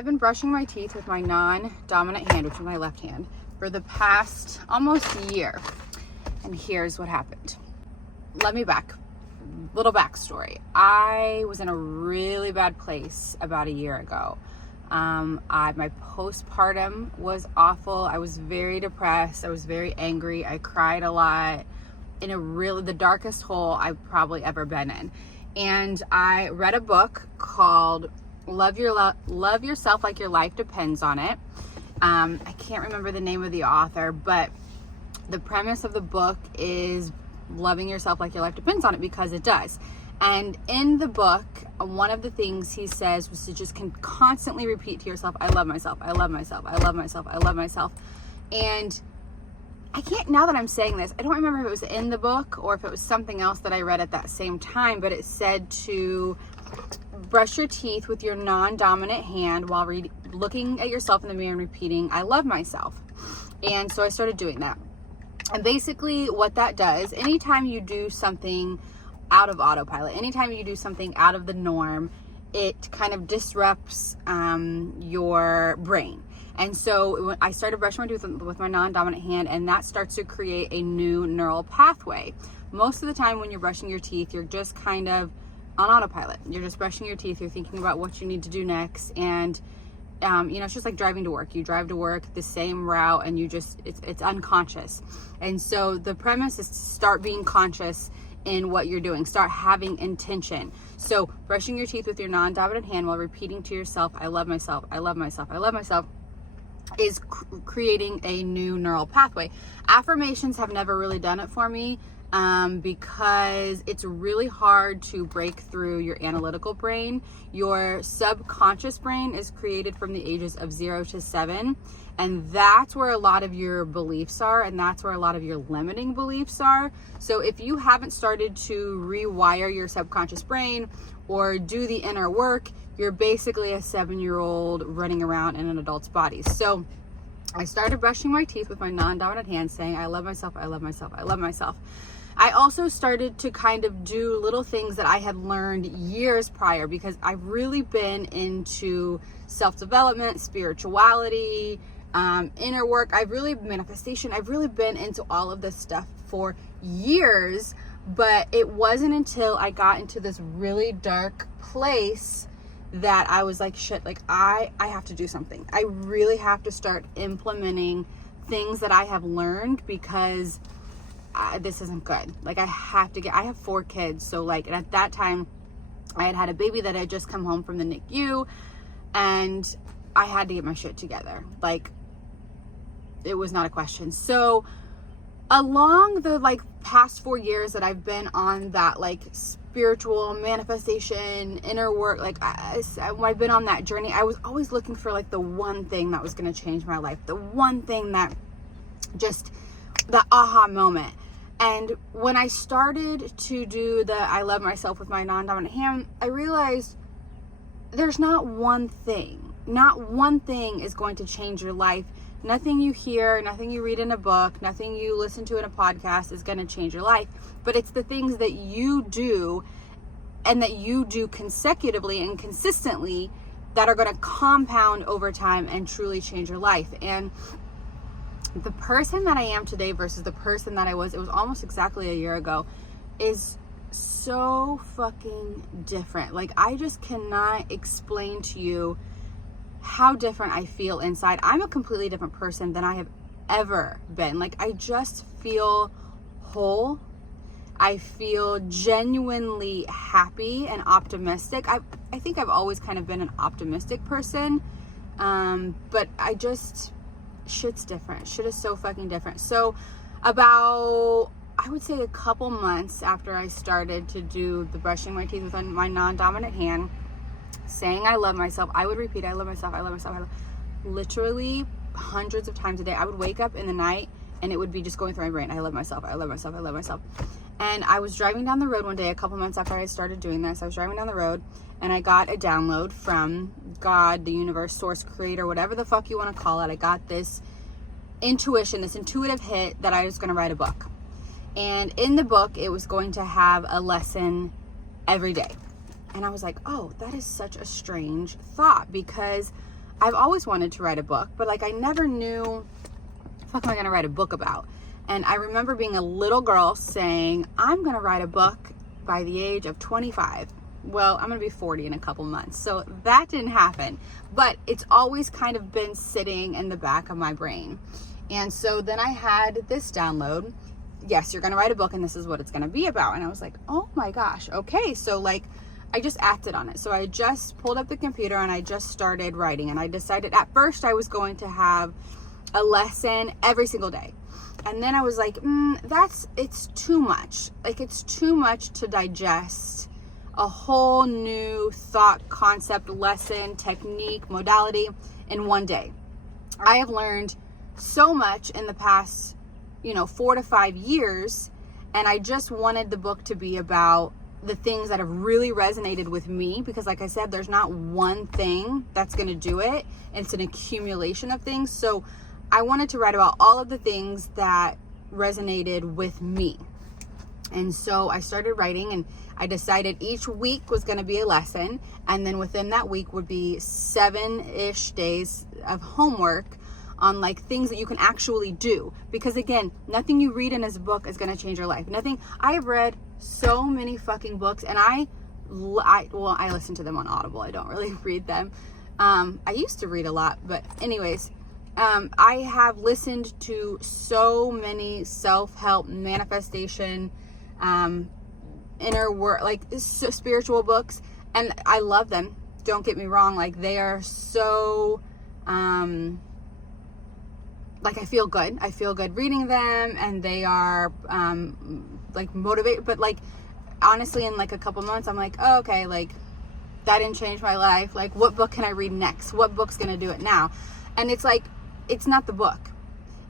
I've been brushing my teeth with my non-dominant hand, which is my left hand, for the past almost a year. And here's what happened. Little backstory. I was in a really bad place about a year ago. My postpartum was awful. I was very depressed. I was very angry. I cried a lot, in the darkest hole I've probably ever been in. And I read a book called Love Yourself Like Your Life Depends on It. I can't remember the name of the author, but the premise of the book is loving yourself like your life depends on it, because it does. And in the book, one of the things he says was to just constantly repeat to yourself, I love myself, I love myself, I love myself, I love myself. And I can't, now that I'm saying this, I don't remember if it was in the book or if it was something else that I read at that same time, but it said to brush your teeth with your non-dominant hand while looking at yourself in the mirror and repeating, I love myself. And so I started doing that. And basically what that does, anytime you do something out of autopilot, anytime you do something out of the norm, it kind of disrupts your brain. And so when I started brushing my teeth with my non-dominant hand, and that starts to create a new neural pathway. Most of the time when you're brushing your teeth, you're just kind of on autopilot. You're just brushing your teeth. You're thinking about what you need to do next. And, it's just like driving to work. You drive to work the same route and it's unconscious. And so the premise is to start being conscious in what you're doing. Start having intention. So brushing your teeth with your non-dominant hand while repeating to yourself, I love myself, I love myself, I love myself, is creating a new neural pathway. Affirmations have never really done it for me because it's really hard to break through your analytical brain. Your subconscious brain is created from the ages of 0 to 7, and that's where a lot of your beliefs are, and that's where a lot of your limiting beliefs are. So if you haven't started to rewire your subconscious brain or do the inner work, you're basically a 7-year-old running around in an adult's body. So I started brushing my teeth with my non-dominant hand, saying, I love myself, I love myself, I love myself. I also started to kind of do little things that I had learned years prior, because I've really been into self-development, spirituality, inner work. Manifestation. I've really been into all of this stuff for years, but it wasn't until I got into this really dark place that I was like, shit, like I have to do something. I really have to start implementing things that I have learned, because this isn't good. Like I have 4 kids. So like, and at that time I had a baby that had just come home from the NICU, and I had to get my shit together. Like it was not a question. So along the past 4 years that I've been on that spiritual manifestation, inner work, when I've been on that journey, I was always looking for the one thing that was going to change my life, the one thing that just the aha moment. And when I started to do the I love myself with my non-dominant hand, I realized there's not one thing. Not one thing is going to change your life. Nothing you hear, nothing you read in a book, nothing you listen to in a podcast is going to change your life. But it's the things that you do, and that you do consecutively and consistently, that are going to compound over time and truly change your life. And the person that I am today versus the person that it was almost exactly a year ago, is so fucking different. I just cannot explain to you how different I feel inside. I'm a completely different person than I have ever been. I just feel whole. I feel genuinely happy and optimistic. I think I've always kind of been an optimistic person, but shit's different. Shit is so fucking different. So about, I would say, a couple months after I started to do the brushing my teeth with my non-dominant hand, saying I love myself, I would repeat, I love myself, I love myself, literally hundreds of times a day. I would wake up in the night and it would be just going through my brain, I love myself, I love myself, I love myself. And I was driving down the road one day, a couple months after I had started doing this. I was driving down the road and I got a download from God, the universe, source, creator, whatever the fuck you want to call it. I got this intuition, this intuitive hit that I was going to write a book. And in the book, it was going to have a lesson every day. And I was like, oh, that is such a strange thought, because I've always wanted to write a book, but like I never knew what the fuck am I gonna write a book about. And I remember being a little girl saying, I'm gonna write a book by the age of 25. Well, I'm gonna be 40 in a couple months, so that didn't happen, but it's always kind of been sitting in the back of my brain. And so then I had this download, yes, you're gonna write a book and this is what it's gonna be about. And I was like, oh my gosh, okay. So like I just acted on it. So I just pulled up the computer and I just started writing, and I decided at first I was going to have a lesson every single day. And then I was like, it's too much. Like, it's too much to digest a whole new thought, concept, lesson, technique, modality in one day. I have learned so much in the past, 4 to 5 years, and I just wanted the book to be about the things that have really resonated with me, because like I said, there's not one thing that's going to do it. It's an accumulation of things. So I wanted to write about all of the things that resonated with me. And so I started writing, and I decided each week was going to be a lesson. And then within that week would be 7-ish days of homework on like things that you can actually do. Because again, nothing you read in this book is going to change your life. I have read so many fucking books, and I listen to them on Audible. I don't really read them. I used to read a lot, but anyways, I have listened to so many self-help, manifestation, inner work, like spiritual books, and I love them. Don't get me wrong. Like, they are so, like, I feel good reading them, and they are, like, motivated. But like, honestly, in like a couple months, I'm like, oh, okay, like that didn't change my life. Like, what book can I read next? What book's going to do it now? And it's like, it's not the book.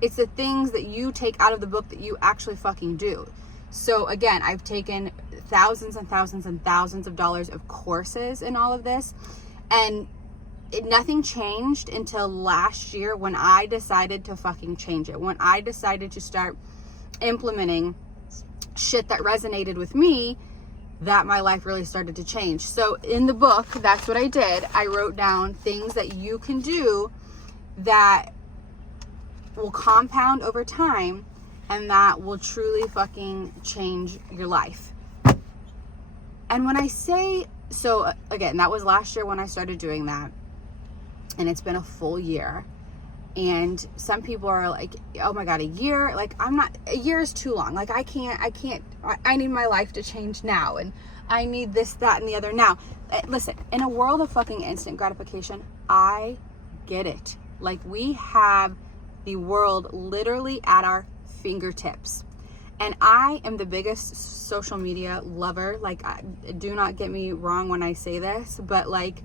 It's the things that you take out of the book that you actually fucking do. So again, I've taken thousands and thousands and thousands of dollars of courses in all of this, and nothing changed until last year when I decided to fucking change it. When I decided to start implementing shit that resonated with me, that my life really started to change. So in the book, that's what I did. I wrote down things that you can do that will compound over time and that will truly fucking change your life. And when I say, so again, that was last year when I started doing that, and it's been a full year. And some people are like, oh my God, a year? Like, a year is too long. Like, I need my life to change now. And I need this, that, and the other now. Listen, in a world of fucking instant gratification, I get it. Like, we have the world literally at our fingertips. And I am the biggest social media lover. Like, do not get me wrong when I say this, but like,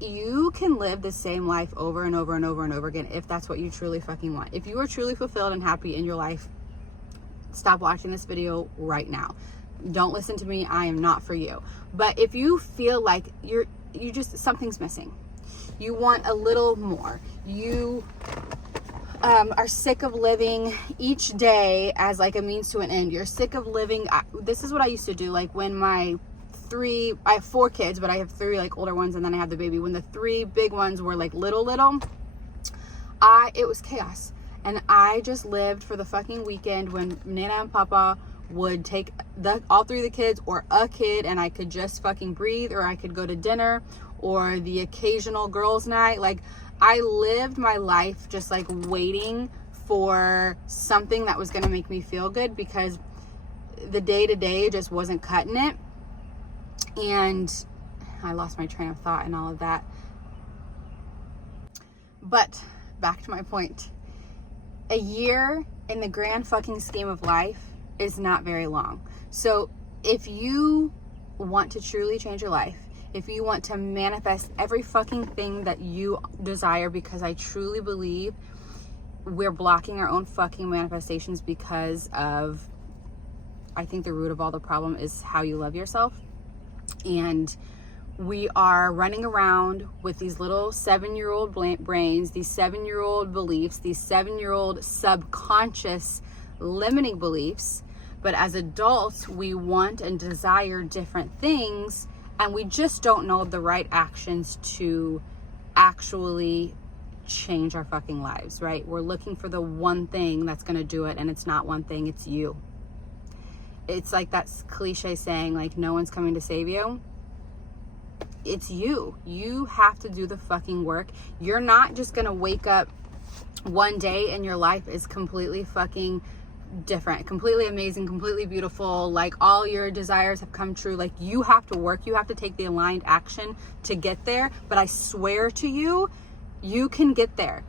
you can live the same life over and over and over and over again if that's what you truly fucking want. If you are truly fulfilled and happy in your life, stop watching this video right now. Don't listen to me. I am not for you. But if you feel like you just, something's missing, you want a little more, you are sick of living each day as like a means to an end, you're sick of living, this is what I used to do. Like, when I have 4 kids, but I have 3 like older ones, and then I have the baby. When the 3 big ones were like little, it was chaos. And I just lived for the fucking weekend when Nana and Papa would take all 3 of the kids or a kid, and I could just fucking breathe, or I could go to dinner, or the occasional girls' night. Like, I lived my life just like waiting for something that was going to make me feel good, because the day-to-day just wasn't cutting it. And I lost my train of thought and all of that. But back to my point. A year in the grand fucking scheme of life is not very long. So if you want to truly change your life, if you want to manifest every fucking thing that you desire, because I truly believe we're blocking our own fucking manifestations because of, I think the root of all the problem is how you love yourself. And we are running around with these little 7-year-old brains, these 7-year-old beliefs, these 7-year-old subconscious limiting beliefs. But as adults, we want and desire different things, and we just don't know the right actions to actually change our fucking lives, right? We're looking for the one thing that's going to do it, and it's not one thing, it's you. It's like that cliche saying, like, no one's coming to save you. It's you. You have to do the fucking work. You're not just going to wake up one day and your life is completely fucking different, completely amazing, completely beautiful, like all your desires have come true. Like, you have to work, you have to take the aligned action to get there. But I swear to you, you can get there.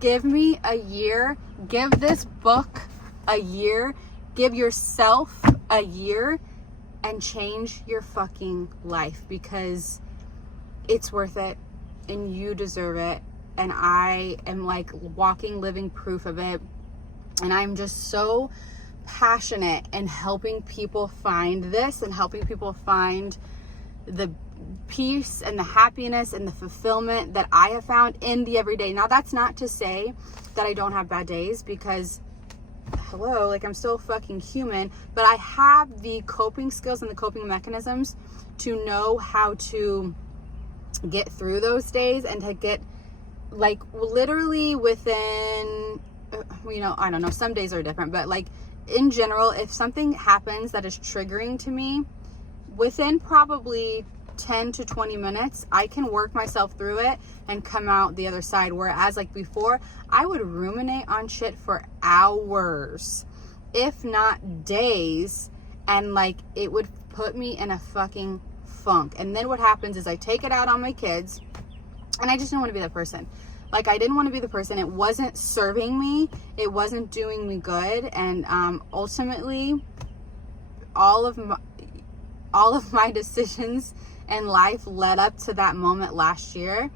Give me a year, give this book a year, give yourself a year, and change your fucking life, because it's worth it and you deserve it. And I am like walking, living proof of it. And I'm just so passionate in helping people find this and helping people find the peace and the happiness and the fulfillment that I have found in the everyday. Now, that's not to say that I don't have bad days, because hello, like, I'm still fucking human, but I have the coping skills and the coping mechanisms to know how to get through those days and to get, like, literally within, you know, I don't know, some days are different, but like in general, if something happens that is triggering to me, within probably 10 to 20 minutes, I can work myself through it and come out the other side. Whereas, like, before, I would ruminate on shit for hours, if not days, and like, it would put me in a fucking funk. And then what happens is I take it out on my kids, and I just didn't want to be that person. Like, I didn't want to be the person. It wasn't serving me. It wasn't doing me good. And ultimately, all of my decisions in life led up to that moment last year.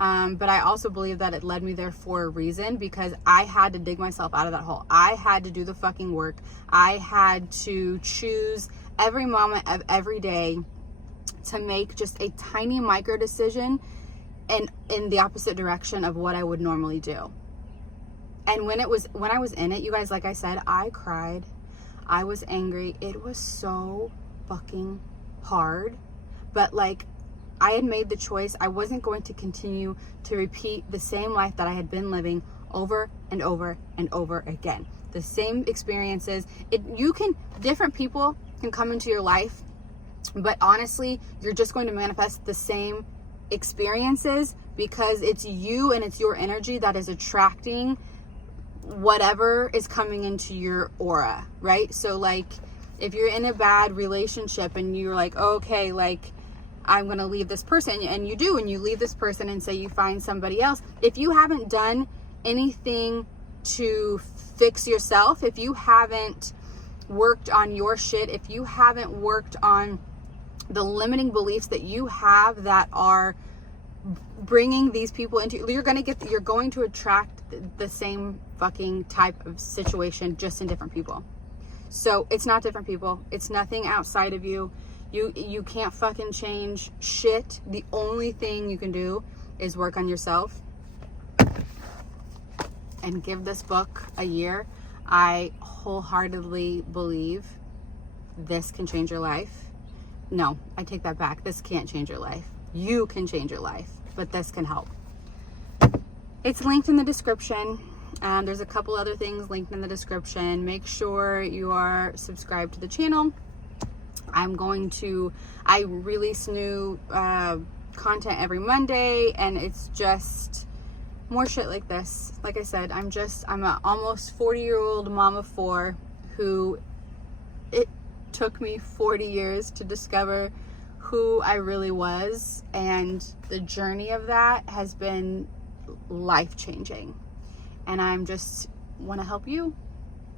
But I also believe that it led me there for a reason, because I had to dig myself out of that hole. I had to do the fucking work. I had to choose every moment of every day to make just a tiny micro decision and in the opposite direction of what I would normally do. And when I was in it, you guys, like I said, I cried. I was angry. It was so fucking hard. But like, I had made the choice. I wasn't going to continue to repeat the same life that I had been living over and over and over again. The same experiences. Different people can come into your life, but honestly, you're just going to manifest the same experiences, because it's you and it's your energy that is attracting whatever is coming into your aura, right? So like, if you're in a bad relationship and you're like, okay, like, I'm going to leave this person, and you do, and you leave this person and say you find somebody else. If you haven't done anything to fix yourself, if you haven't worked on your shit, if you haven't worked on the limiting beliefs that you have that are bringing these people into, you're going to attract the same fucking type of situation, just in different people. So it's not different people. It's nothing outside of you. You can't fucking change shit. The only thing you can do is work on yourself and give this book a year. I wholeheartedly believe this can change your life. No, I take that back. This can't change your life. You can change your life, but this can help. It's linked in the description. There's a couple other things linked in the description. Make sure you are subscribed to the channel. I release new content every Monday, and it's just more shit like this. Like I said, I'm a almost 40-year-old mom of 4 who it took me 40 years to discover who I really was, and the journey of that has been life-changing. And I'm just want to help you,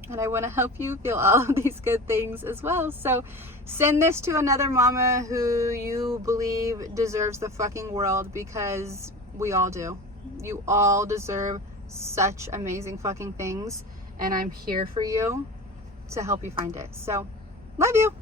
and I want to help you feel all of these good things as well. So send this to another mama who you believe deserves the fucking world, because we all do. You all deserve such amazing fucking things, and I'm here for you to help you find it. So love you.